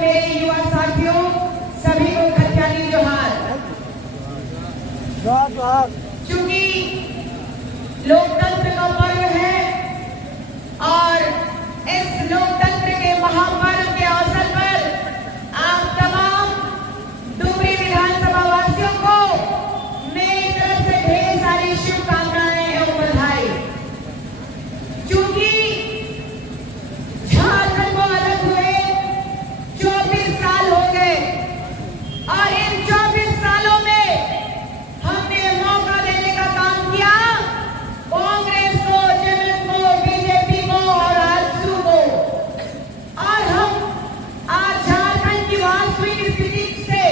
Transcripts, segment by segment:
मेरे युवा साथियों, सभी को खत्याली जोहार। चूंकि लोकतंत्र का पर्व है और इस लोकतंत्र के महापर्व के अवसर पर आप तमाम डुमरी विधानसभा वासियों को मेरी तरफ से ढेर सारी शुभकामनाएं एवं बधाई। चूंकि झारखंड को अलग हुए 24 साल हो गए और इन 24 सालों में हमने मौका देने का काम किया कांग्रेस को, जेएमएम को, बीजेपी को और आजसू को। और हम आज झारखंड की वास्तविक स्थिति से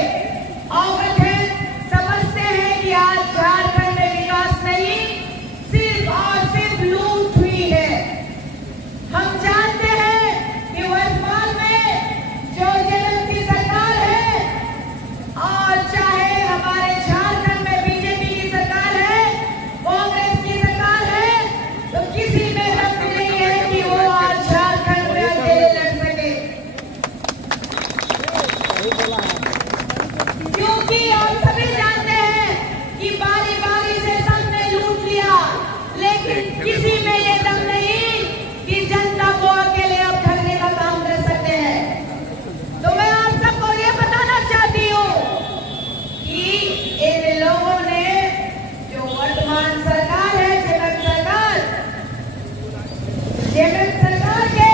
अवगत हैं, समझते हैं कि आज झारखंड में विकास नहीं, सिर्फ और सिर्फ लूट हुई है। हम जानते हैं कि वर्तमान में जो जेएमएम की सरकार है और चाहे हमारे झारखंड में बीजेपी की सरकार है, कांग्रेस की सरकार है, तो किसी में दम नहीं है कि वो आज झारखंड में अकेले लड़ सके। क्योंकि आप सभी जानते हैं कि बारी बारी से सबने लूट लिया, लेकिन किसी में ये दम नहीं कि जनता को अकेले अब ठगने का काम कर सकते हैं। तो मैं आप सबको ये बताना चाहती हूँ कि इन लोगों ने जो वर्तमान सरकार है, जेएमएम सरकार के,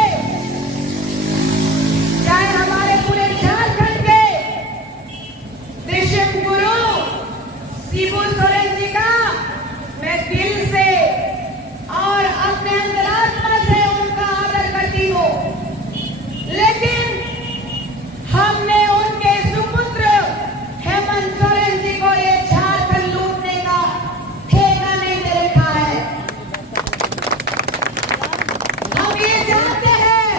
चाहे हमारे पूरे झारखंड के दृश्यम गुरु शिबू सोरेन जी का मैं दिल से और अपने अंतरात्मा से उनका आदर करती हूँ, लेकिन हमने उनके सुपुत्र हेमंत सोरेन जी को ये झारखंड लूटने का ठेका नहीं दे रखा है। हम ये जानते हैं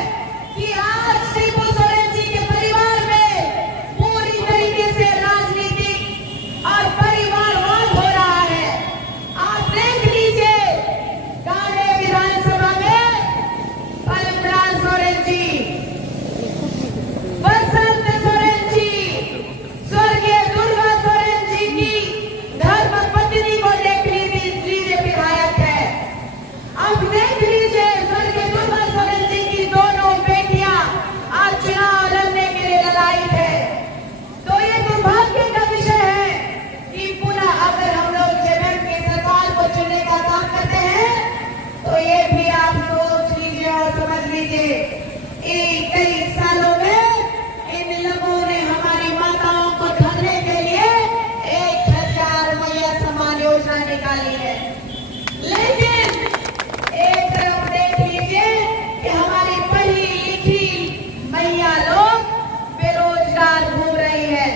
कि आज शिबू सोरेन जी के परिवार में पूरी तरीके से राजनीतिक और परिवारवाद हो रहा है। आप देख लीजिए गाने विधानसभा में पलमराज सोरेन जी, बसंत सोरेन जी, स्वर्गीय दुर्गा सोरेन जी की धर्मपत्नी को देख लीजिए विधायक है। अब देख लीजिए स्वर्गीय दुर्गा सोरेन जी की दोनों बेटियां आज चुनाव लड़ने के लिए लड़ाई है। तो ये दुर्भाग्य का विषय है कि पुनः अगर हम लोग जेएमएम की सरकार को चुनने का काम करते हैं तो ये भी आप सोच लीजिए और समझ लीजिए, कई सालों में इन लोगों ने हमारी माताओं को ठगने के लिए 1000 रुपया सम्मान योजना निकाली है। लेकिन एक तरफ देख लीजिए कि हमारी पढ़ी लिखी मैया लोग बेरोजगार घूम रही है।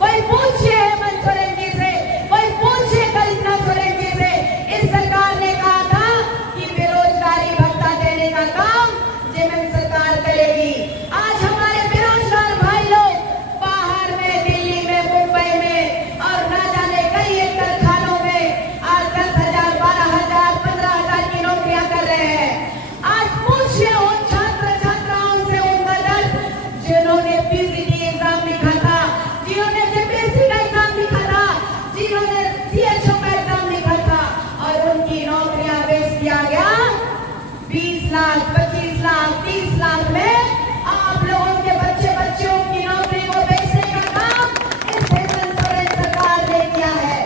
कोई पूछिए हेमंत सोरेन जी से, कोई पूछिए कल्पना सोरेन जी से, इस सरकार ने कहा था कि बेरोजगारी भत्ता देने का काम जेएमएम सरकार करेगी। आज हमारे बेरोजगार भाई लोग बाहर में, दिल्ली में, मुंबई में और न जाने कई एक कारखानों में आज 10,000, 12,000, 15,000 की नौकरियां कर रहे हैं। आज पूछिए उन छात्र छात्राओं से उनका दर्द, जिन्होंने पीसीटी एग्जाम लिखा था, जिन्होंने जेपीएससी का एग्जाम लिखा था, जिन्होंने सीएचओ का एग्जाम लिखा था और उनकी नौकरियां बेच दिया गया 20 लाख, 25 लाख, 30 लाख में। आप लोगों के बच्चों की नौकरी को बेचने का काम इस हेमंत सोरेन सरकार ने किया है।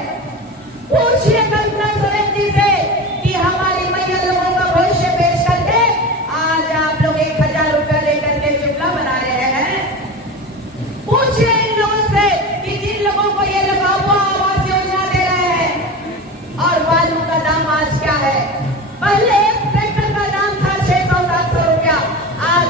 पूछिए कल्पना सोरेन जी से कि हमारी मैया लोगों का भविष्य बेच करके आज आप लोग 1000 रुपया लेकर के जुमला बना रहे हैं। पूछिए इन लोगों से कि जिन लोगों को ये लोग आवास योजना दे रहे हैं और बालू का दाम आज क्या है। पहले एक ट्रैक्टर का दाम था 600-700 रुपया, आज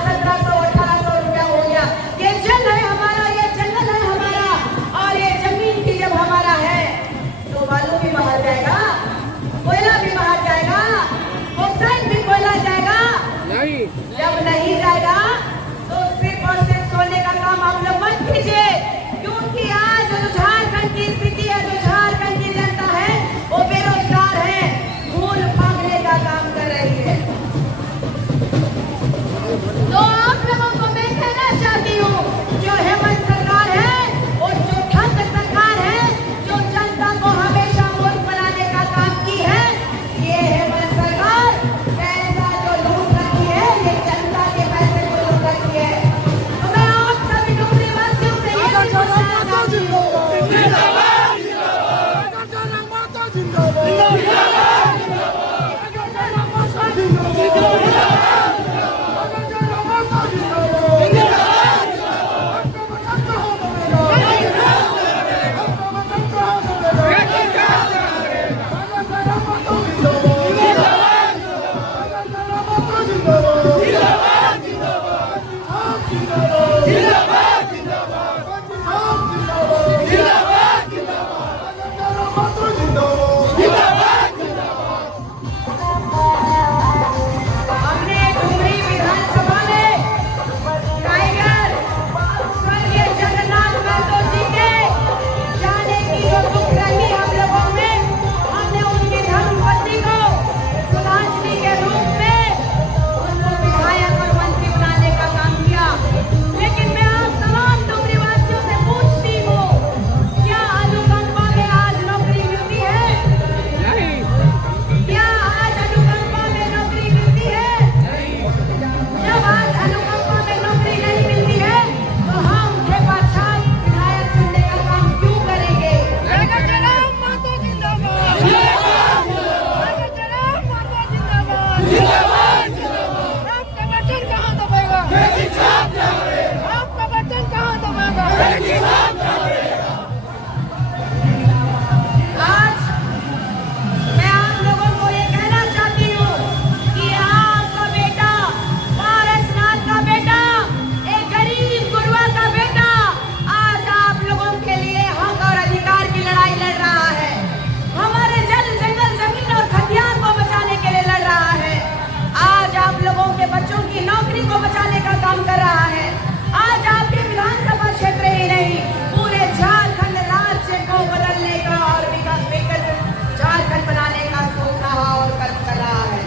कंपनी को बचाने का काम कर रहा है। आज आपके विधानसभा क्षेत्र ही नहीं, पूरे झारखंड राज्य को बदलने का और विकसित झारखंड बनाने का सोच रहा और कर्म कर रहा है।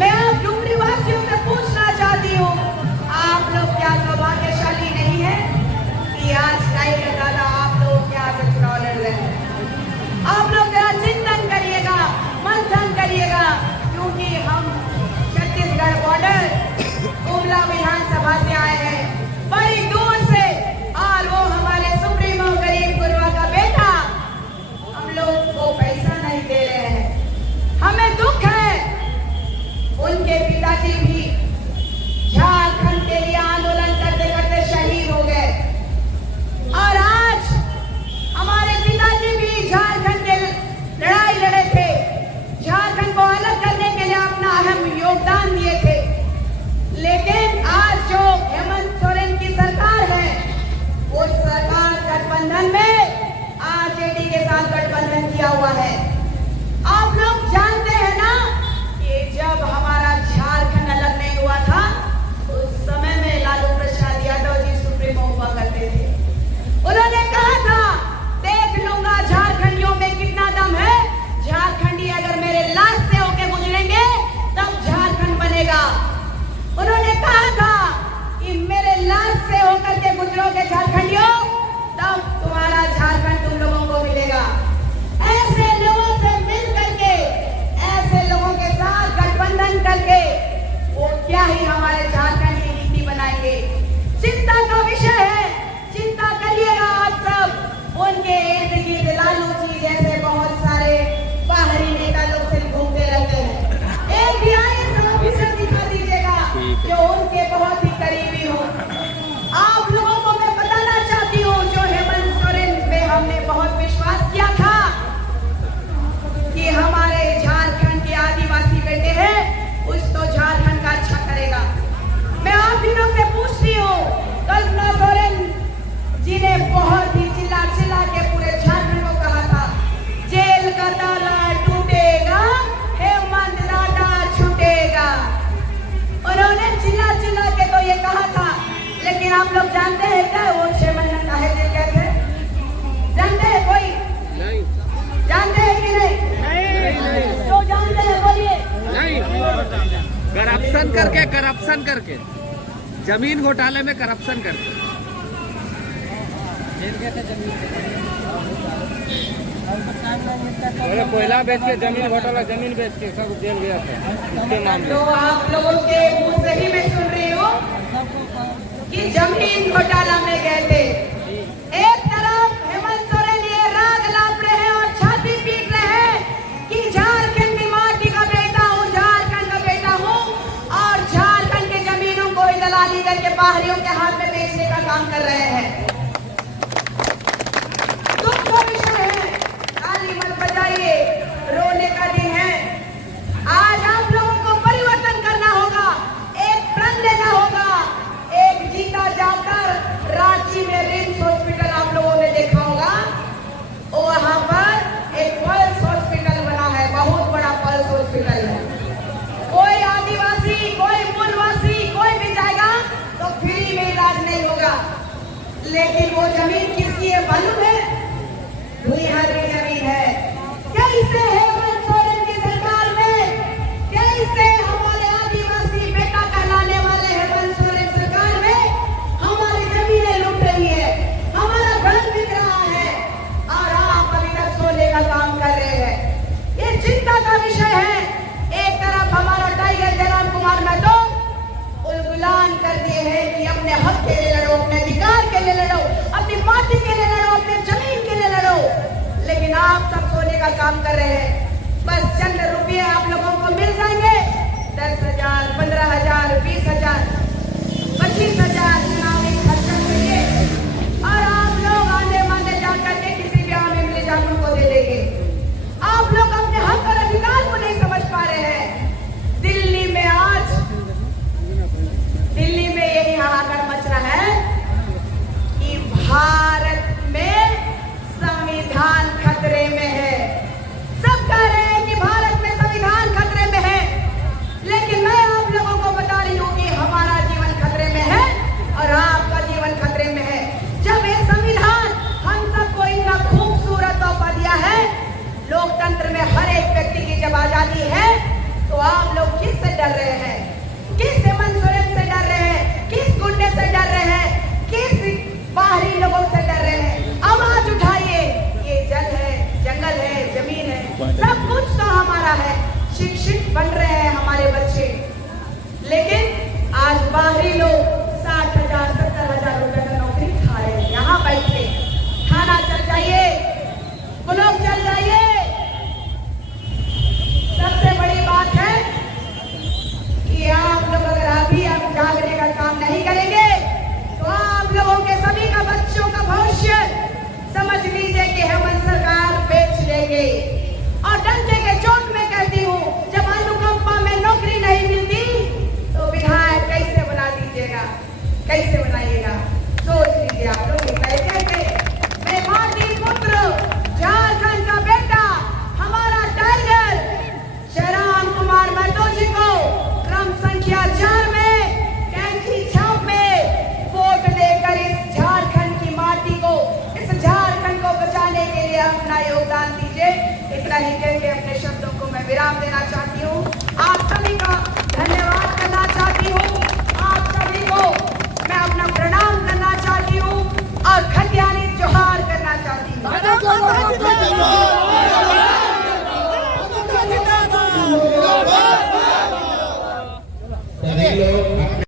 मैं आप डुमरी वासियों से पूछना चाहती हूँ, आप लोग क्या सौभाग्यशाली नहीं है कि आज टाइम लगाना आप लोग क्या से चुनाव लड़ रहे हैं? आप लोग जरा चिंतन करिएगा, मंथन करिएगा, क्योंकि हम छत्तीसगढ़ बॉर्डर कुमला विधानसभा से आए हैं, बड़ी दूर से, और वो हमारे सुप्रीमो गरीब गुरुआ का बेटा हम लोग को पैसा नहीं दे रहे हैं। हमें दुख है, उनके पिताजी भी झारखंड के लिए आंदोलन करते करते शहीद हो गए, और आज हमारे पिताजी भी झारखंड के लड़ाई लड़े थे, झारखंड को अलग करने के लिए अपना अहम योगदान दिए थे। लेकिन आज जो हेमंत सोरेन की सरकार है, उस सरकार गठबंधन में आरजेडी के साथ गठबंधन किया हुआ है। आप लोग जानते हैं ना कि जब हमारा झारखंड अलग नहीं हुआ था, उस समय में लालू प्रसाद यादव जी सुप्रीमो हुआ करते थे। उन्होंने कहा था, देख लूंगा झारखंडियों में कितना दम है, झारखंडी अगर मेरे लाश से होके गुजरेंगे तब झारखंड बनेगा। उन्होंने कहा था कि मेरे लाश से होकर के गुजरोगे झारखंडियों, तब तुम्हारा झारखंड तुम लोगों को मिलेगा। ऐसे लोगों से मिल करके, ऐसे लोगों के साथ गठबंधन करके वो क्या ही हमारे झारखंड की नीति बनाएंगे। चिंता का विषय है, चिंता करिएगा आप सब। उनके इर्द गिर्द लालू जी जैसे बहुत सारे बाहरी नेता लोग सिर्फ घूमते रहते हैं। एक भी IAS ऑफिसर दिखा दीजिएगा जो उनके बहुत ही करीबी हो। आप लोगों को मैं बताना चाहती हूँ, जो हेमंत सोरेन में हमने बहुत विश्वास किया था कि हमारे झारखंड के आदिवासी बेटे हैं, कुछ तो झारखंड का अच्छा करेगा। मैं आप दिनों से पूछती हूँ, कल्पना सोरेन जी ने बहुत ही चिल्ला चिल्ला के पूरे झारखंड को कहा था, जेल का ताला टूटेगा, हेमंत राडा छूटेगा। उन्होंने चिल्ला चिल्ला के तो ये कहा था, लेकिन आप लोग जानते हैं क्या वो 6 महीना काहे जेल गए थे? जानते हैं कोई? नहीं। जानते हैं कि नहीं? जो जानते हैं बोलिए। नहीं, करप्शन करके जमीन घोटाले में करप्शन करके कोयला बेच के जमीन घोटाला, जमीन बेच के सब जेल गया था इसके मामले। तो आप लोगों के मुंह से ही मैं सुन रही हूँ कि जमीन घोटाला में गए थे। एक तरफ हेमंत सोरेन ये राग लाप रहे हैं और छाती पीट रहे हैं कि झारखंड की माटी का बेटा हूँ, झारखंड का बेटा हूँ, और झारखंड के जमीनों को दलाली करके बाहरियों के हाथ में बेचने का काम कर रहे हैं। दुख का विषय है, ताली मत बजाइए, रोने का दिन है। आज आप लोगों को परिवर्तन करना होगा, एक प्रण लेना होगा। एक जीता जाकर रांची में रिम्स हॉस्पिटल आप लोगों ने देखा होगा, वहां पर एक पल्स हॉस्पिटल बना है, बहुत बड़ा पल्स हॉस्पिटल है। कोई आदिवासी, कोई मूलवासी, कोई भी जाएगा तो फ्री में इलाज नहीं होगा। लेकिन वो जमीन किसकी है मालूम है? भूमिहारी जमीन है। कैसे हेमंत सोरेन की सरकार में, कैसे हमारे आदिवासी बेटा कहलाने वाले हेमंत सोरेन सरकार में हमारी जमीनें लूट रही है, हमारा घर बिक रहा है, और आप अभी तक सोने का काम कर रहे हैं। ये चिंता का विषय है। एक तरफ हमारा टाइगर जयराम कुमार महतो उलगुलान कर दिए हैं कि अपने हक के लिए लड़ो, अपने अधिकार के लिए लड़ो, अपनी माटी के लिए लड़ो, अपने जमीन के लिए लड़ो। लेकिन आप सब सोने का काम कर रहे हैं। बस चंद रुपये आप लोगों को मिल जाएंगे, 10,000, 15,000, 20,000, 25,000 चुनावी खर्चा के लिए, और आप लोग आने माने जाकर के किसी ब्याह में मिले जाकर को दे देंगे। आप लोग अपने हक और अधिकार को नहीं समझ पा रहे हैं। दिल्ली में आज, दिल्ली में यही हाहाकार मच रहा है कि भारत में संविधान खतरे में है। सब कह रहे हैं कि भारत में संविधान खतरे में है, लेकिन मैं आप लोगों को बता रही हूँ कि हमारा आप लोग किससे डर रहे हैं? किस हेमंत सोरेन से डर रहे हैं? किस गुंडे से डर रहे हैं? किस बाहरी लोगों से डर रहे हैं? आवाज उठाइए। ये जल है, जंगल है, जमीन है, सब कुछ तो हमारा है। शिक्षित बन रहे हैं हमारे बच्चे, लेकिन आज बाहरी लोग 60,000 70,000 रुपए का नौकरी खा रहे हैं। यहाँ बैठ के थाना चल जाइए, ब्लॉक चल जाइए। सबसे बड़ी बात है कि आप लोग अगर अभी आप जागने का काम नहीं करेंगे तो आप लोगों के सभी का बच्चों का भविष्य समझ लीजिए कि हेमंत सरकार बेच देंगे। और डंडे के चोट में कहती हूँ, जब अनुकंपा में नौकरी नहीं मिलती तो विधायक कैसे बना दीजिएगा, कैसे बनाइएगा? सोच लीजिए आप लोग। मैं माटी पुत्र, झारखंड का बेटा, हमारा टाइगर श्रीराम कुमार महतो जी को क्रम संख्या 4 में कैंची छाप में वोट देकर इस झारखंड की माटी को, इस झारखंड को बचाने के लिए अपना योगदान दीजिए। इतना ही कह के अपने शब्दों को मैं विराम देना चाहती हूँ। आप सभी का धन्यवाद करना चाहती हूँ। आप सभी को मैं अपना प्रणाम करना चाहती हूँ और खतियानी जोहार करना चाहती हूँ। सभी लोग